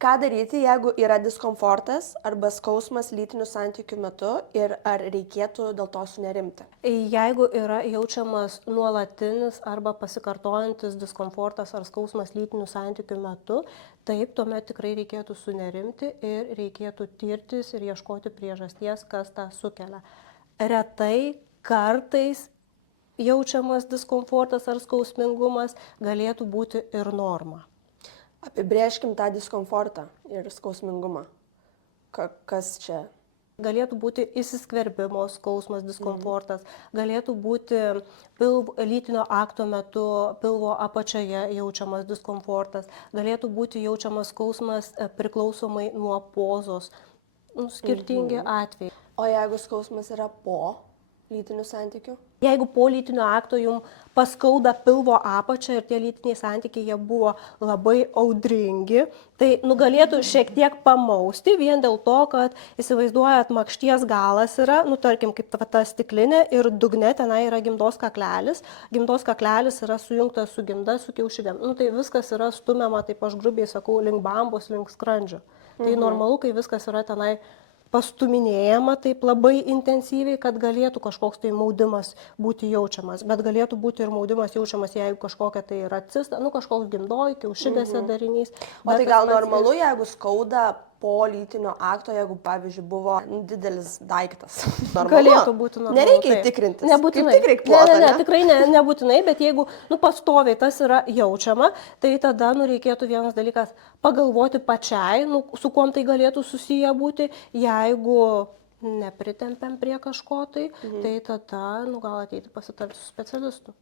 Ką daryti, jeigu yra diskomfortas arba skausmas lytinių santykių metu ir ar reikėtų dėl to sunerimti? Jeigu yra jaučiamas nuolatinis arba pasikartojantis diskomfortas ar skausmas lytinių santykių metu, taip, tuomet tikrai reikėtų sunerimti ir reikėtų tirtis ir ieškoti priežasties, kas tą sukelia. Retai, kartais jaučiamas diskomfortas ar skausmingumas galėtų būti ir norma. Apibrėžkim tą diskomfortą ir skausmingumą. Kas čia? Galėtų būti įsiskverbimo skausmas, diskomfortas, galėtų būti lytinio akto metu pilvo apačioje jaučiamas diskomfortas, galėtų būti jaučiamas skausmas priklausomai nuo pozos, skirtingi atvejai. O jeigu skausmas yra po lytinių santykių? Jeigu po lytinio akto jums paskauda pilvo apačią ir tie lytiniai santykiai jie buvo labai audringi, tai galėtų šiek tiek pamausti vien dėl to, kad įsivaizduojat, makšties galas yra, tarkim, kaip ta stiklinė ir dugne tenai yra gimdos kaklelis. Gimdos kaklelis yra sujungtas su gimda, su kiaušidėm. Tai viskas yra stumiama, taip aš grubiai sakau, link bambos, link skrandžio. Tai normalu, kai viskas yra tenai pastuminėjama taip labai intensyviai, kad galėtų kažkoks tai maudimas būti jaučiamas, bet galėtų būti ir maudimas jaučiamas, jeigu kažkokia tai yra cista, kažkoks gimdoj, kiaušidėse darinys. O tai gal normalu, jeigu skauda po lytinio akto, jeigu, pavyzdžiui, buvo didelis daiktas? Normalu? Galėtų būti normalu. Nereikia įtikrintis. Nebūtinai. Kaip tik reikia plotą, ne, tikrai nebūtinai, bet jeigu pastoviai tas yra jaučiama, tai tada reikėtų vienas dalykas pagalvoti pačiai, su kuom tai galėtų susiję būti, jeigu nepritempiam prie kažko tai tada gal ateiti pasitarti su specialistu.